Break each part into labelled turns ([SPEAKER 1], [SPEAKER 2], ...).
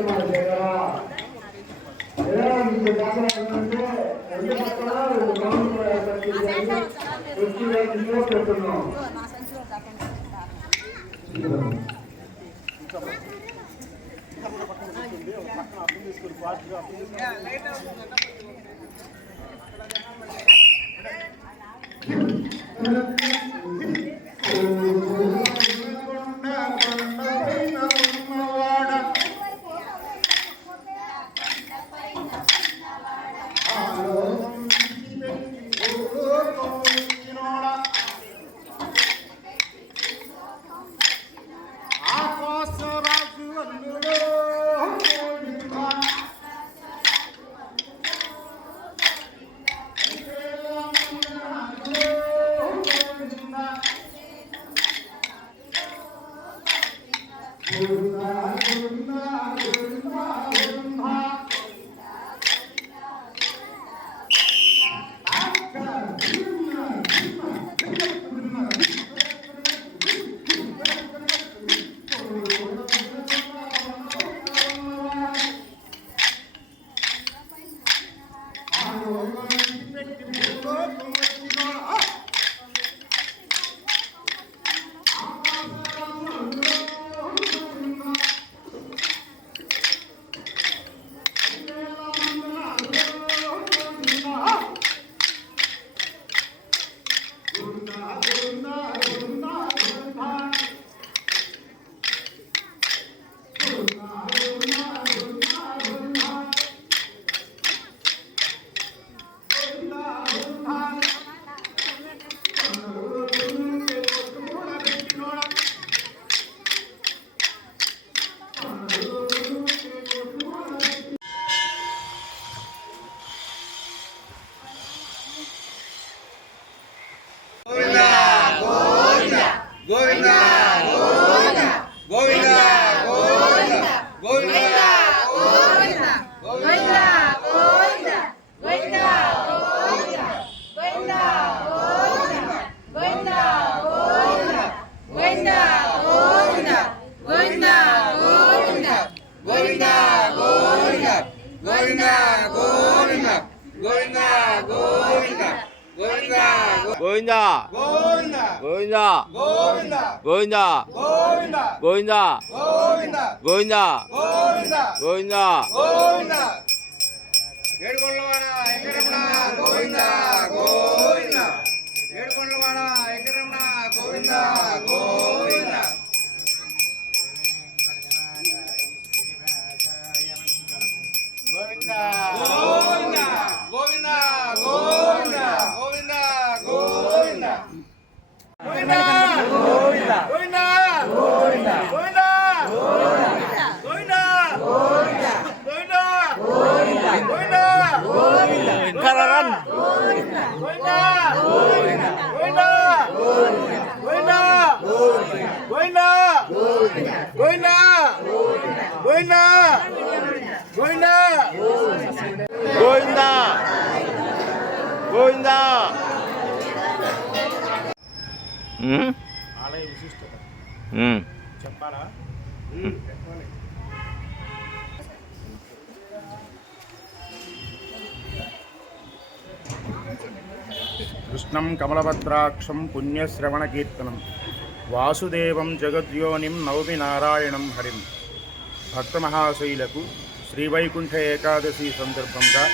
[SPEAKER 1] ప్రయత్నాలు చేయాలా ఏదైనా మీకు దాఖలాలంటే రెండు పక్కల రెండు కౌంటర్
[SPEAKER 2] పెడుతున్నాం Thank you.
[SPEAKER 3] గోవిందా గోవిందా గోవిందా గోవిందా గోవిందా గోవిందా ఏడుకొండలవాడ ఎక్కడమ్మ గోవిందా గోవిందా ఏడుకొండలవాడ ఎక్కడమ్మ గోవిందా గోవిందా గోవింద! గోవింద! గోవింద! గోవింద! గోవింద!
[SPEAKER 4] ఆలయ విశిష్టత. చెప్పాలా? కృష్ణం కమలభద్రాక్షం పుణ్యశ్రవణకీర్తనం వాసుదేవం జగద్యోనిం నవమి నారాయణం హరిం. భక్తమహాశైలకు శ్రీవైకుంఠ ఏకాదశి సందర్భంగా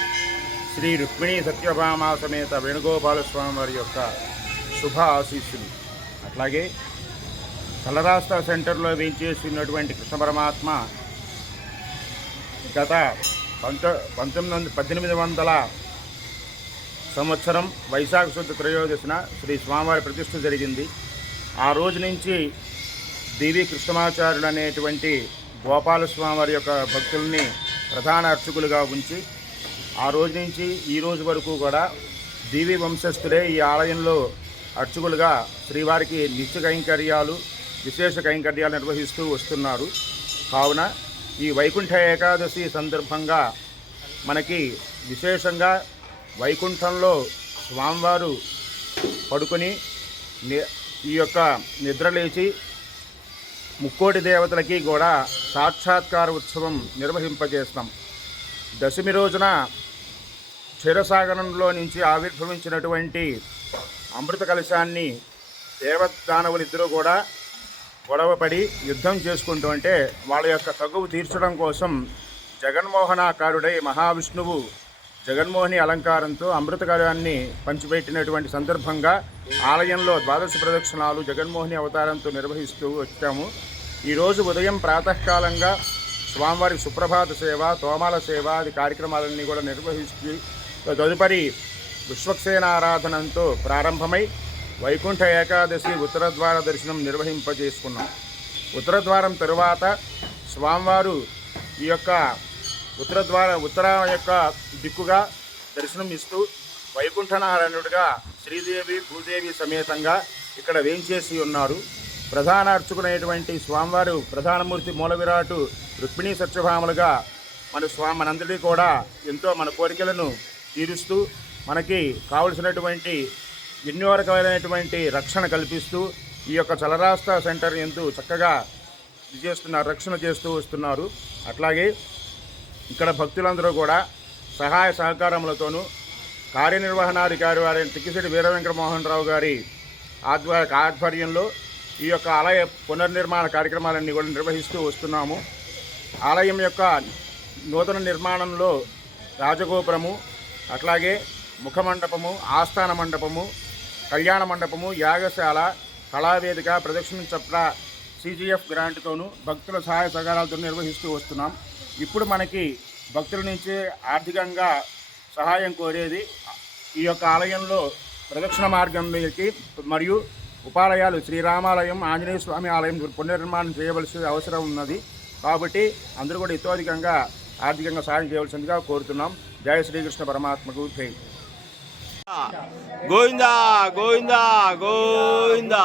[SPEAKER 4] శ్రీ రుక్మిణీ సత్యభామా సమేత వేణుగోపాలస్వామి వారి యొక్క శుభ ఆశీస్సులు అట్లాగే కలరాస్త సెంటర్లో వేయించేసినటువంటి కృష్ణ పరమాత్మ గత పంత పంతొమ్మిది వందల పద్దెనిమిది వందల సంవత్సరం వైశాఖ శుద్ధ త్రయోదశిన శ్రీ స్వామివారి ప్రతిష్ఠ జరిగింది. ఆ రోజు నుంచి దేవి కృష్ణమాచార్యుడు అనేటువంటి గోపాలస్వామి వారి యొక్క భక్తుల్ని ప్రధాన అర్చకులుగా ఉంచి ఆ రోజు నుంచి ఈ రోజు వరకు కూడా దేవి వంశస్థులే ఈ ఆలయంలో అర్చకులుగా శ్రీవారికి నిత్య కైంకర్యాలు విశేష కైంకర్యాలు నిర్వహిస్తూ వస్తున్నారు. కావున ఈ వైకుంఠ ఏకాదశి సందర్భంగా మనకి విశేషంగా వైకుంఠంలో స్వామివారు పడుకొని ఈ యొక్క నిద్రలేచి ముక్కోటి దేవతలకి కూడా సాక్షాత్కార ఉత్సవం నిర్వహింపజేస్తాం. దశమి రోజున క్షీరసాగరంలో నుంచి ఆవిర్భవించినటువంటి అమృత కలశాన్ని దేవదానవులిద్దరూ కూడా గొడవపడి యుద్ధం చేసుకుంటూ అంటే వాళ్ళ యొక్క తగువు తీర్చడం కోసం జగన్మోహనాకారుడై మహావిష్ణువు జగన్మోహిని అలంకారంతో అమృతకరాన్ని పంచిపెట్టినటువంటి సందర్భంగా ఆలయంలో ద్వాదశ ప్రదక్షిణాలు జగన్మోహిని అవతారంతో నిర్వహిస్తూ వచ్చాము. ఈరోజు ఉదయం ప్రాతకాలంగా స్వామివారి సుప్రభాత సేవ తోమాల సేవ అది కార్యక్రమాలన్నీ కూడా నిర్వహిస్తూ తదుపరి విశ్వక్సేన ఆరాధనంతో ప్రారంభమై వైకుంఠ ఏకాదశి ఉత్తర ద్వార దర్శనం నిర్వహింపజేసుకున్నాం. ఉత్తరద్వారం తరువాత స్వామివారు ఈ యొక్క ఉత్తర ద్వార ఉత్తర యొక్క దిక్కుగా దర్శనం ఇస్తూ వైకుంఠనారాయణుడిగా శ్రీదేవి భూదేవి సమేతంగా ఇక్కడ వేంచేసి ఉన్నారు. ప్రధాన అర్చకునేటువంటి స్వామివారు ప్రధానమూర్తి మూలవిరాటు రుక్మిణీ సత్యభామలుగా మన స్వామి మనందరికీ కూడా ఎంతో మన కోరికలను తీరుస్తూ మనకి కావలసినటువంటి ఎన్నో రకమైనటువంటి రక్షణ కల్పిస్తూ ఈ యొక్క చలరాస్త సెంటర్ ఎంతో చక్కగా ఇది చేస్తున్నారు రక్షణ చేస్తూ వస్తున్నారు. అట్లాగే ఇక్కడ భక్తులందరూ కూడా సహాయ సహకారములతోనూ కార్యనిర్వహణాధికారి వారి తిక్కిశెట్టి వీర వెంకటమోహన్ రావు గారి ఆధ్వ ఆధ్వర్యంలో ఈ యొక్క ఆలయ పునర్నిర్మాణ కార్యక్రమాలన్నీ కూడా నిర్వహిస్తూ వస్తున్నాము. ఆలయం యొక్క నూతన నిర్మాణంలో రాజగోపురము అట్లాగే ముఖమండపము ఆస్థాన మండపము కళ్యాణ మండపము యాగశాల కళావేదిక ప్రదక్షిణ చప్ర సిజిఎఫ్ గ్రాంట్తోనూ భక్తుల సహాయ సహకారాలతో నిర్వహిస్తూ వస్తున్నాం. ఇప్పుడు మనకి భక్తుల నుంచి ఆర్థికంగా సహాయం కోరేది ఈ యొక్క ఆలయంలో ప్రదక్షిణ మార్గం మీదకి మరియు ఉపాలయాలు శ్రీరామాలయం ఆంజనేయ స్వామి ఆలయం పునర్నిర్మాణం చేయవలసిన అవసరం ఉన్నది. కాబట్టి అందరూ కూడా ఇతోధికంగా ఆర్థికంగా సహాయం చేయవలసిందిగా కోరుతున్నాం. జయ శ్రీకృష్ణ పరమాత్మకు జై.
[SPEAKER 3] గోవిందా గోవిందా గోవిందా?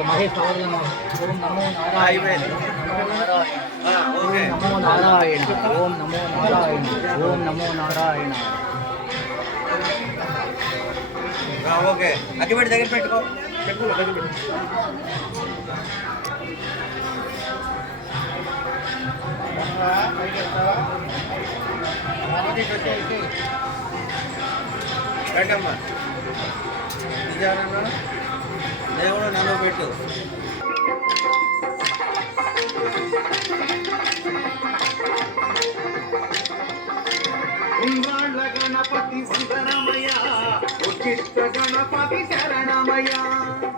[SPEAKER 5] మహేష్ ఓం నమో నారాయణ నమో నారాయణ ఓం నమో నారాయణ ఓం నమో నారాయణ
[SPEAKER 6] ఓకే. అగ్గిపెట్టి దగ్గర పెట్టుకో రండమ్మా నిజానన్నా దేవుడు నన్ను పెట్టు
[SPEAKER 2] గణపతి సుందరమయ ఉచిత గణపతి శరణమయ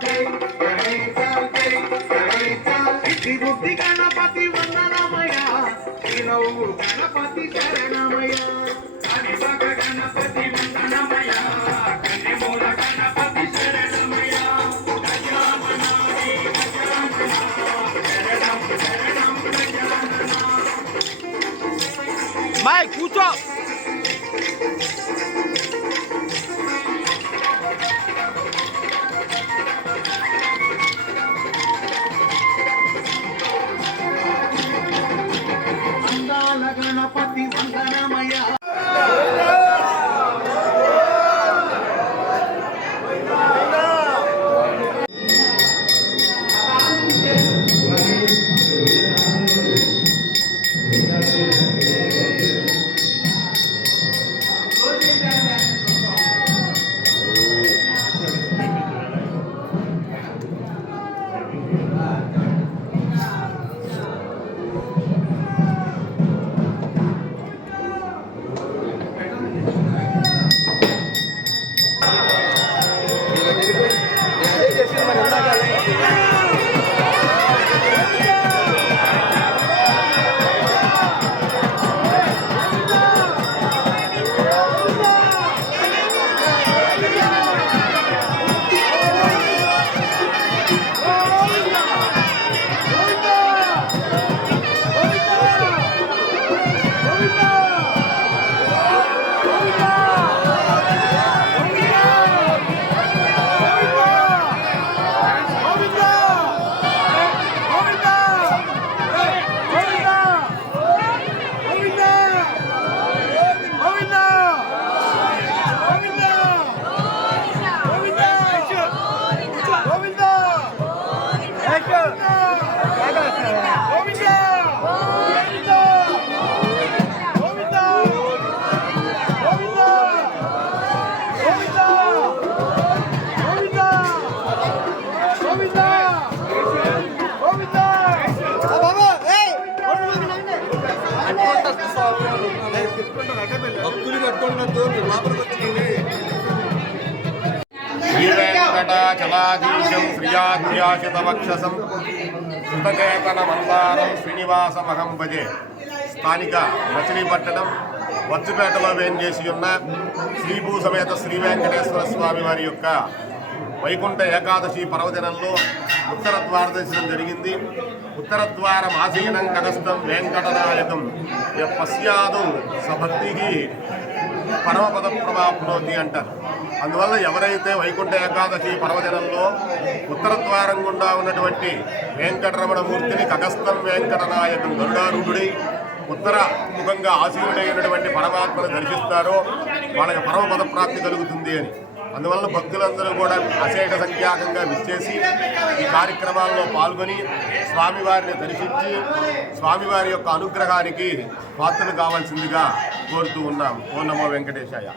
[SPEAKER 2] జై గణేశ జై గణేశ సిద్ధి బుద్ధి గణపతి వందనమయ గణపతి శరణమయ 卖服装
[SPEAKER 6] భక్తులు కట్టుకున్నట్టు లోపలికి
[SPEAKER 7] శ్రీనివాసమహం భజే. స్థానిక మచిలీపట్టణం వచ్చుపేటలో వేంచేసి ఉన్న శ్రీభూ సమేత శ్రీ వెంకటేశ్వర స్వామి వారి యొక్క వైకుంఠ ఏకాదశి పర్వదినంలో ఉత్తర ద్వార దర్శనం జరిగింది. ఉత్తర ద్వారం ఆసీనం కనస్థం వెంకటనాయకం. య పశ్యాదు సభక్తికి పరమపద ప్రమాప్నోతి అంటారు. అందువల్ల ఎవరైతే వైకుంఠ ఏకాదశి పర్వదినంలో ఉత్తర ద్వారం గుండా ఉన్నటువంటి వెంకటరమణ మూర్తిని కగస్థం వెంకటనాయకం గరుడారూఢుడై ఉత్తర ముఖంగా ఆశీనుడైనటువంటి పరమాత్మను దర్శిస్తారో వాళ్ళకి పరమపద ప్రాప్తి కలుగుతుంది అని. అందువల్ల భక్తులందరూ కూడా అశేష సంఖ్యాకంగా విచ్చేసి ఈ కార్యక్రమాల్లో పాల్గొని స్వామివారిని దర్శించి స్వామివారి యొక్క అనుగ్రహానికి పాత్రలు కావాల్సిందిగా కోరుతూ ఉన్నాం. ఓ నమో వెంకటేశాయ.